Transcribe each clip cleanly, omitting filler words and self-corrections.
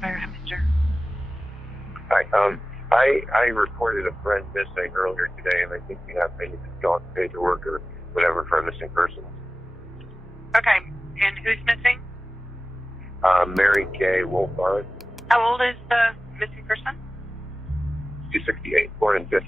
Fire Messenger. Hi. I reported a friend missing earlier today, and I think you have maybe gone paperwork or whatever for a missing person. Okay, and who's missing? Mary Kay Wohlfarth. How old is the missing person? 268, born in 50.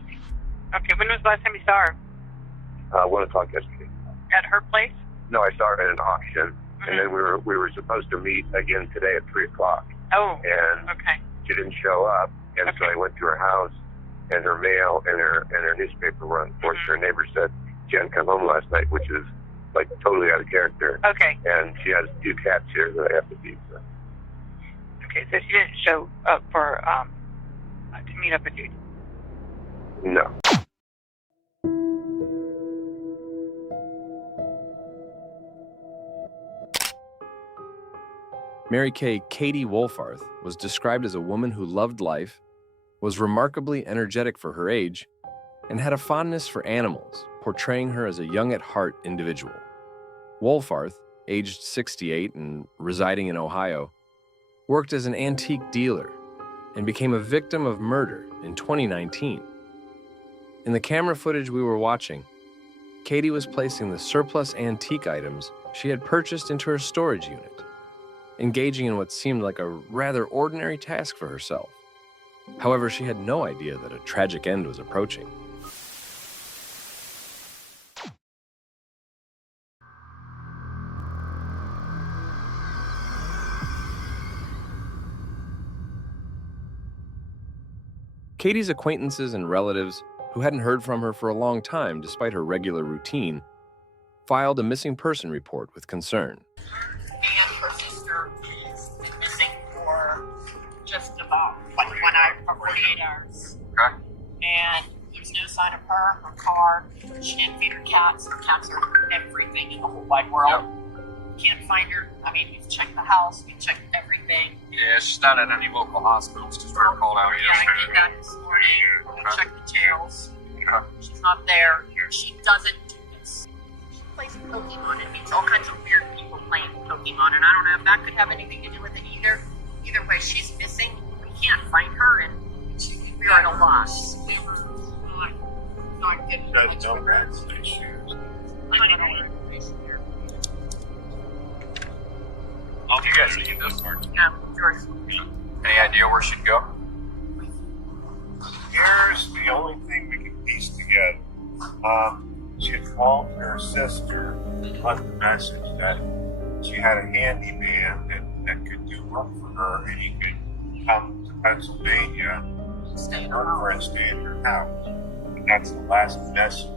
Okay, when was the last time you saw her? 1 o'clock yesterday. At her place? No, I saw her at an auction, and then we were supposed to meet again today at 3 o'clock. Oh, and okay. She didn't show up, and so I went to her house, and her mail and her newspaper were on the porch. Her neighbor said she hadn't come home last night, which is like totally out of character. Okay. And she has 2 cats here that I have to feed. So. Okay, so she didn't show up for to meet up with you. No. Mary Kay Katie Wohlfarth was described as a woman who loved life, was remarkably energetic for her age, and had a fondness for animals, portraying her as a young-at-heart individual. Wohlfarth, aged 68 and residing in Ohio, worked as an antique dealer and became a victim of murder in 2019. In the camera footage we were watching, Katie was placing the surplus antique items she had purchased into her storage unit, engaging in what seemed like a rather ordinary task for herself. However, she had no idea that a tragic end was approaching. Katie's acquaintances and relatives, who hadn't heard from her for a long time despite her regular routine, filed a missing person report with concern. And her sister has been missing for just about 48 hours. Okay. And there's no sign of her car. She didn't feed her cats. Her cats are everything in the whole wide world. Can't find her. I mean, we've checked the house, we've checked everything. Yeah, she's not at any local hospitals because we were called out Yeah, I yesterday. did that this morning. We Okay. checked the tails. Okay. She's not there. She doesn't do this. She plays Pokemon and meets all kinds of weird people playing Pokemon, and I don't know if that could have anything to do with it either. Either way, she's missing. We can't find her, and we are at a loss. We were not getting There's no red shoes. I don't know what information here. Oh, you guys need this part. Yeah, sure. Any idea where she'd go? Here's the only thing we can piece together. She had called her sister and left a message that she had a handyman that could do work for her, and he could come to Pennsylvania Stay in work her for her and stay in her house. And that's the last message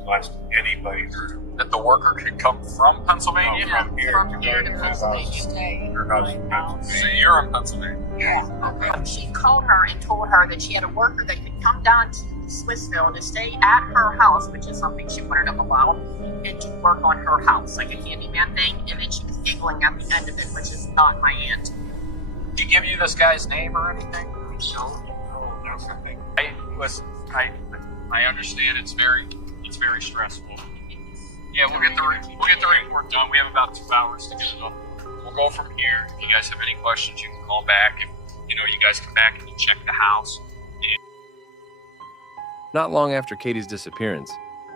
anybody heard. That the worker could come from Pennsylvania? Yeah, From here from to here go to to her Pennsylvania. house. Stay in Her house in So Pennsylvania. you're in Pennsylvania? Yeah. She called her and told her that she had a worker that could come down to Swissville to stay at her house, which is something she wanted up about, and to work on her house, like a handyman thing. And then she was giggling at the end of it, which is not my aunt. Did he give you this guy's name or anything? I understand it's very stressful. Yeah, we'll get the report done. We have about 2 hours to get it done. We'll go from here. If you guys have any questions, you can call back. If you guys come back and you check the house. Not long after Katie's disappearance,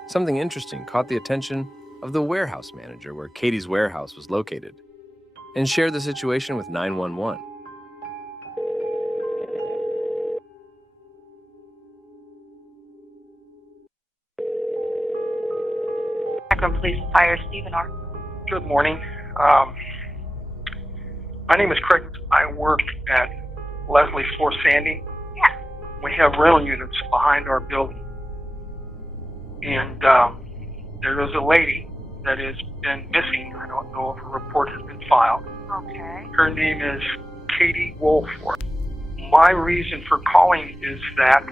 something interesting caught the attention of the warehouse manager where Katie's warehouse was located, and shared the situation with 911. Akron Police and Fire, Stephen R. Good morning. My name is Craig. I work at Leslie's Floor Sanding. Yeah. We have rental units behind our building. And there is a lady that has been missing. I don't know if a report has been filed. Okay. Her name is Katie Wohlfarth. My reason for calling is that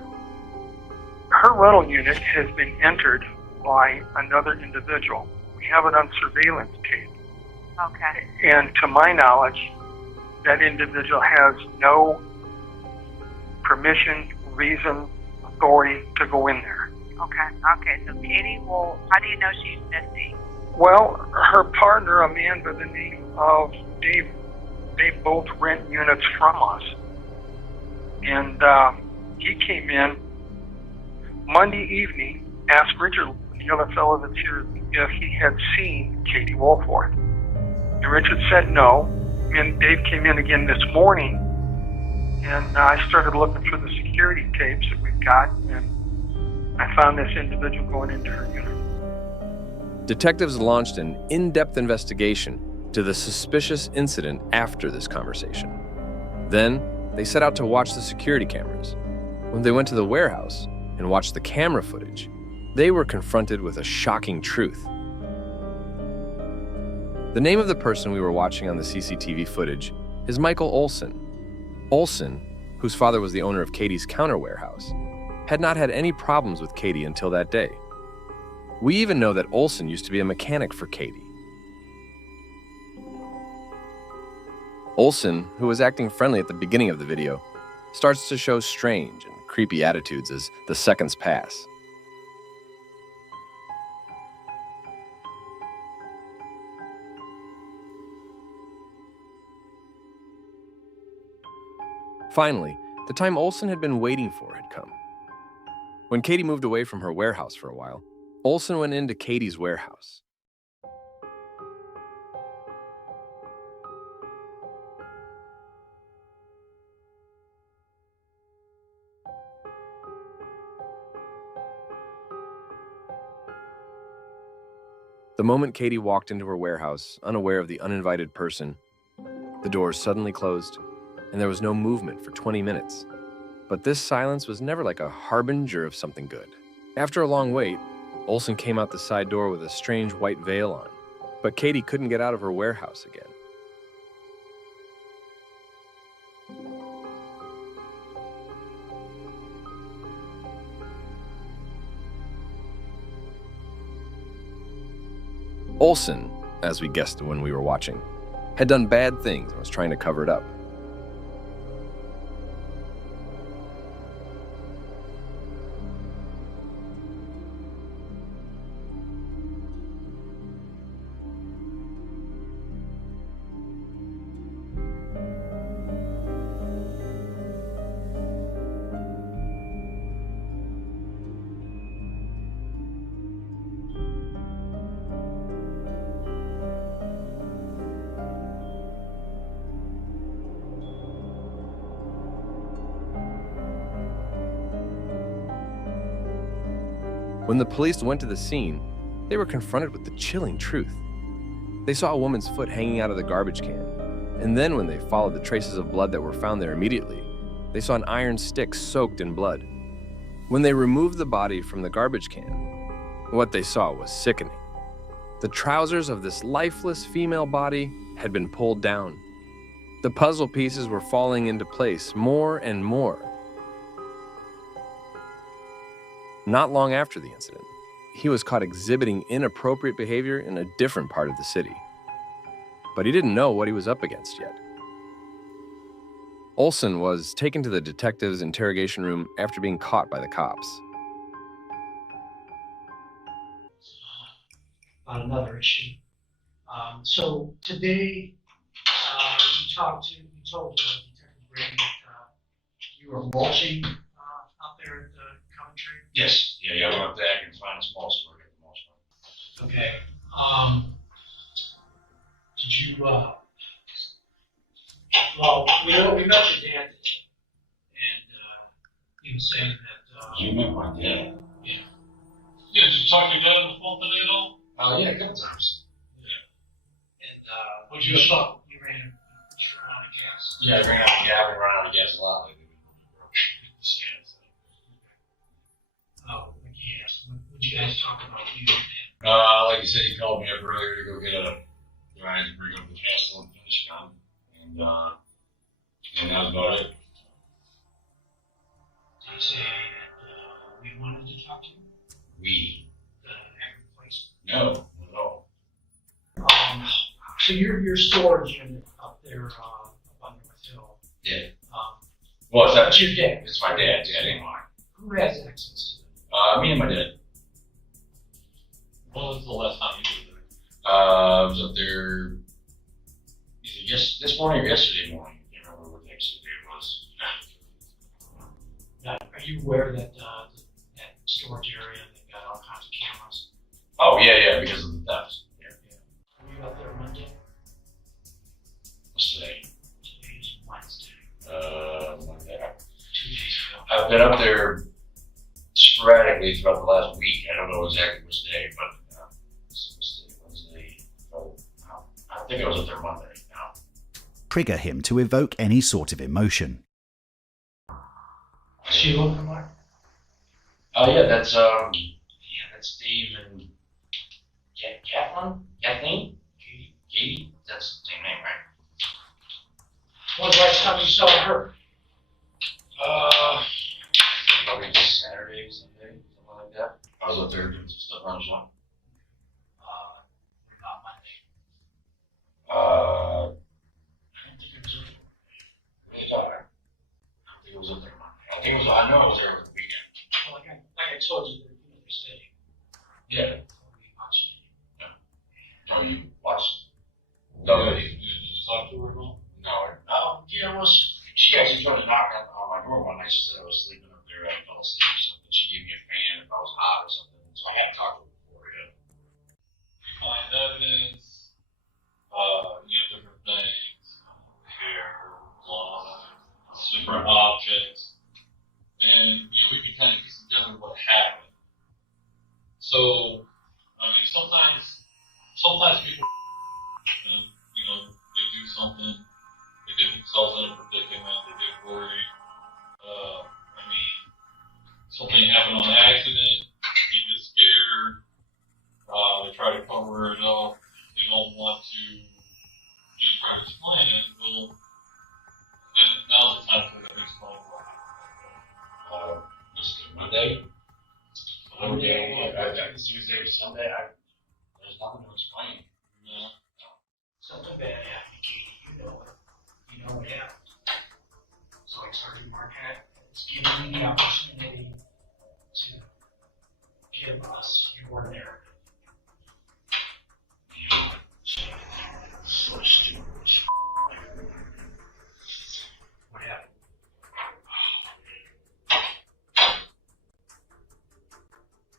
her rental unit has been entered by another individual. We have it on surveillance tape. Okay. And to my knowledge, that individual has no permission, reason, authority to go in there. Okay, so Katie, well, how do you know she's missing? Well, her partner, a man by the name of Dave, they both rent units from us. And he came in Monday evening, asked Richard, the other fellow that's here, if he had seen Katie Wohlfarth. And Richard said no. And Dave came in again this morning, and I started looking for the security tapes that we've got, and I found this individual going into her unit. Detectives launched an in-depth investigation to the suspicious incident after this conversation. Then, they set out to watch the security cameras. When they went to the warehouse and watched the camera footage, they were confronted with a shocking truth. The name of the person we were watching on the CCTV footage is Michael Olson. Olson, whose father was the owner of Katie's counter warehouse, had not had any problems with Katie until that day. We even know that Olson used to be a mechanic for Katie. Olson, who was acting friendly at the beginning of the video, starts to show strange and creepy attitudes as the seconds pass. Finally, the time Olson had been waiting for had come. When Katie moved away from her warehouse for a while, Olson went into Katie's warehouse. The moment Katie walked into her warehouse, unaware of the uninvited person, the doors suddenly closed, and there was no movement for 20 minutes. But this silence was never like a harbinger of something good. After a long wait, Olson came out the side door with a strange white veil on, but Katie couldn't get out of her warehouse again. Olson, as we guessed when we were watching, had done bad things and was trying to cover it up. When the police went to the scene, they were confronted with the chilling truth. They saw a woman's foot hanging out of the garbage can, and then when they followed the traces of blood that were found there immediately, they saw an iron stick soaked in blood. When they removed the body from the garbage can, what they saw was sickening. The trousers of this lifeless female body had been pulled down. The puzzle pieces were falling into place more and more. Not long after the incident, he was caught exhibiting inappropriate behavior in a different part of the city. But he didn't know what he was up against yet. Olson was taken to the detective's interrogation room after being caught by the cops. On another issue. So today, you told Detective Brady that you were mulching out there at the Coventry? Yes. Yeah, I went up there, I can find a small store, get the mulch one. Okay. Did you, well, we met your dad today, and he was saying that, You met my dad? Yeah. Yeah, did you talk to your dad on the phone today at all? Yeah, a couple times. And, what'd you stop? You ran out of gas? Yeah, I ran out of gas a lot lately. Oh, yes. What did you guys talk about? Like you said, he called me up earlier to go get a guy to bring up the gas and finish gun. And that was about it. Did you say that we wanted to talk to you? We? The Akron place? No, not at all. So your storage unit up there up on North Hill. Yeah. Well, it's That's your dad. It's my dad's, yeah, it ain't mine. Who has access to it? Me and my dad. When was the last time you were there? I was up there either this morning or yesterday morning. I can't remember what the actual day was. you aware that that storage area, they've got all kinds of cameras? Oh, yeah, because of the thefts. Yeah. Were you up there Monday? What's today? Today's Wednesday. Monday. 2 days ago. I've been up there sporadically throughout the last week. I don't know exactly which day, but Wednesday. Oh, I think I was up there Monday. Now. Trigger him to evoke any sort of emotion. Is she looking like? Yeah, that's Dave and Kathleen? Katie? That's the same name, right? When's the last time you saw her? Probably just Saturday, Sunday, something like that. I was up there doing some stuff around the shop. Not Monday. I don't think it was up there. I don't think it was up there Monday. I know it was there over the weekend. Well, like I told you, they're steady. Yeah. Yeah. No, you watched. No, did you talk to her at all? No. Yeah, well, she actually tried to knock on my door one night. She said I was sleeping up there. I fell asleep or something. She gave me a fan if I was hot or something. So I haven't talked to her before yet. You find evidence, different things, hair, blood, different objects, and we can kind of piece together what happened. So, I mean, sometimes people, they do something, they get themselves in a predicament, they get worried. Something happened on accident, you get scared, they try to cover it up, they don't want to try to explain it. Well, and now's the time for them to explain why. Monday? Tuesday or Sunday, there's nothing to explain. Yeah. Something bad happened, Katie. You know it. You know it happened. So I started marking it. It's giving me the opportunity to give us your narrative. So stupid. What happened?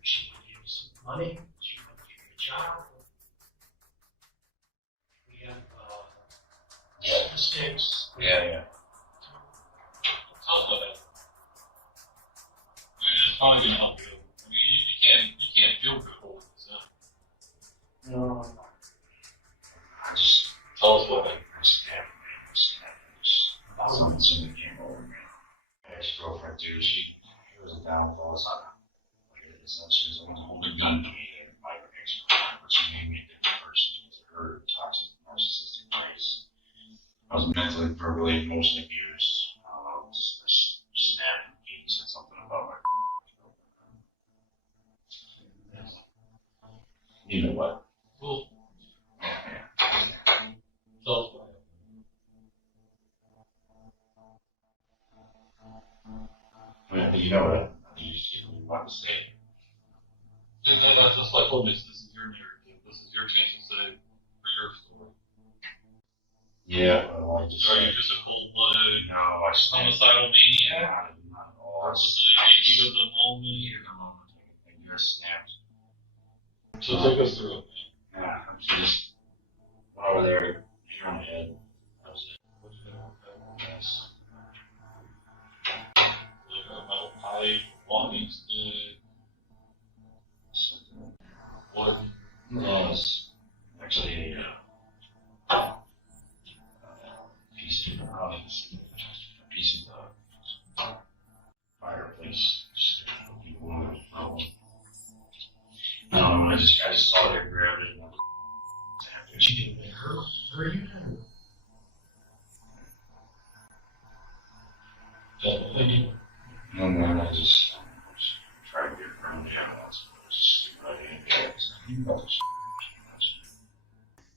She wanted to give you some money. She wanted to give you a job. We have mistakes. Yeah. Tell them that. It's probably gonna help you. I mean, you can't feel good holding this in. No. Just tell us what something came over me. My ex-girlfriend, dude, she was a downfall. It's not she was only holding a gun to me and my ex-girlfriend, but she made me a different person. She was her toxic, narcissistic ways. I was mentally, verbally, emotionally abused. Just snap and Katie said something about my You know what? Well, tell us what happened. You know what? You just want to say. That's just like, this is your narrative. This is your chance to say for your story. Yeah, well, I just. Are you just a cold-blooded, No, I snapped. homicidal maniac? Not at all. Or just a heat of the moment? Heat of the moment. I just snapped. So take us through it. Yeah, I'm just over there, here on the head. That was it. Yes. Like a metal pipe, walking stick, wood. No, it's actually a piece of the fireplace. I just saw it, grabbed it, and She didn't hurt you? No, I just tried to get around the animals.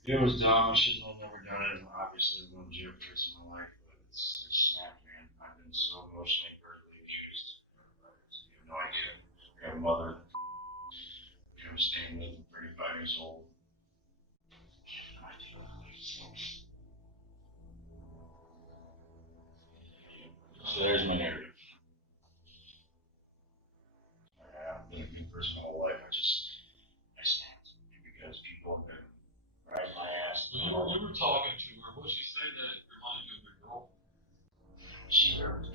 It was dumb. She's never done it. Obviously, I'm going to jail for the rest of my life, but it's snapped, man. I've been so emotionally, verbally abused. You have no idea. We have a mother. We have a staying with, 35 years old. So there's my narrative.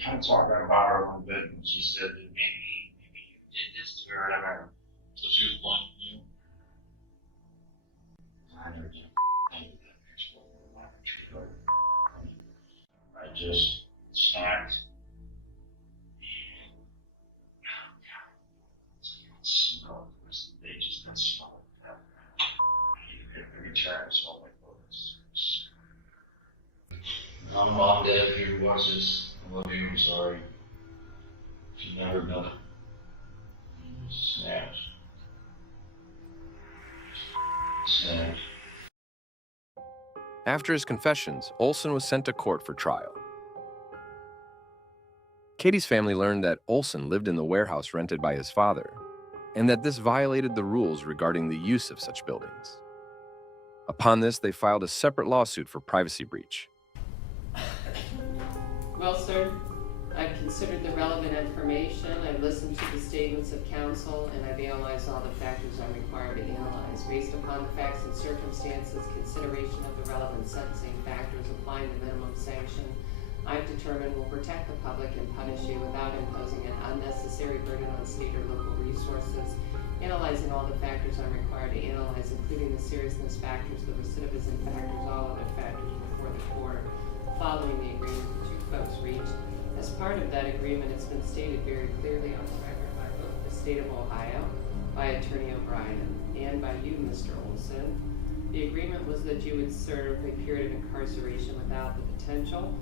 kind of talking about her a little bit, and she said that maybe you did this to her, and I don't know. So she was blaming you. I never did any of that actually. I just snapped. They just got smelled. Every time I smell my clothes. I'm mom, dad, if you watch this, I love you, I'm sorry. She's never done it. Snaps. Snaps. After his confessions, Olson was sent to court for trial. Katie's family learned that Olson lived in the warehouse rented by his father, and that this violated the rules regarding the use of such buildings. Upon this, they filed a separate lawsuit for privacy breach. Well, sir, I've considered the relevant information, I've listened to the statements of counsel, and I've analyzed all the factors I'm required to analyze. Based upon the facts and circumstances, consideration of the relevant sentencing factors applying the minimum sanction I've determined will protect the public and punish you without imposing an unnecessary burden on state or local resources. Analyzing all the factors I'm required to analyze, including the seriousness factors, the recidivism factors, all other factors before the court, following the agreement the two folks reached. As part of that agreement, it's been stated very clearly on the record by both the state of Ohio, by Attorney O'Brien, and by you, Mr. Olson. The agreement was that you would serve a period of incarceration without the potential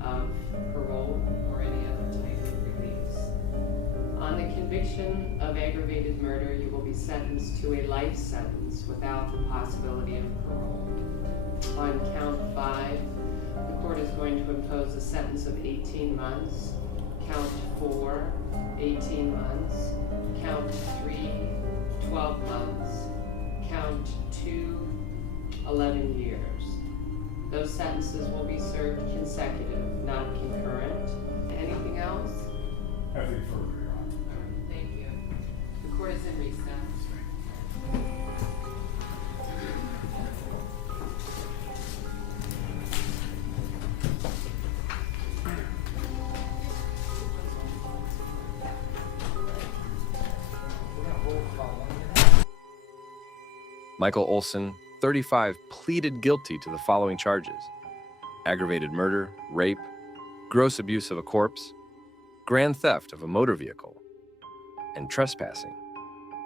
of parole or any other type of release. On the conviction of aggravated murder, you will be sentenced to a life sentence without the possibility of parole. On count 5, the court is going to impose a sentence of 18 months. Count 4, 18 months. Count 3, 12 months. Count 2, 11 years. Those sentences will be served consecutive, not concurrent. Anything else? Nothing further, Your Honor. Thank you. The court is in recess. Michael Olson, 35, pleaded guilty to the following charges: aggravated murder, rape, gross abuse of a corpse, grand theft of a motor vehicle, and trespassing.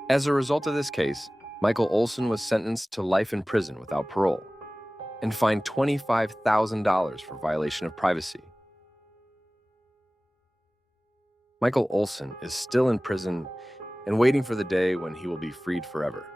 As a result of this case, Michael Olson was sentenced to life in prison without parole and fined $25,000 for violation of privacy. Michael Olson is still in prison and waiting for the day when he will be freed forever.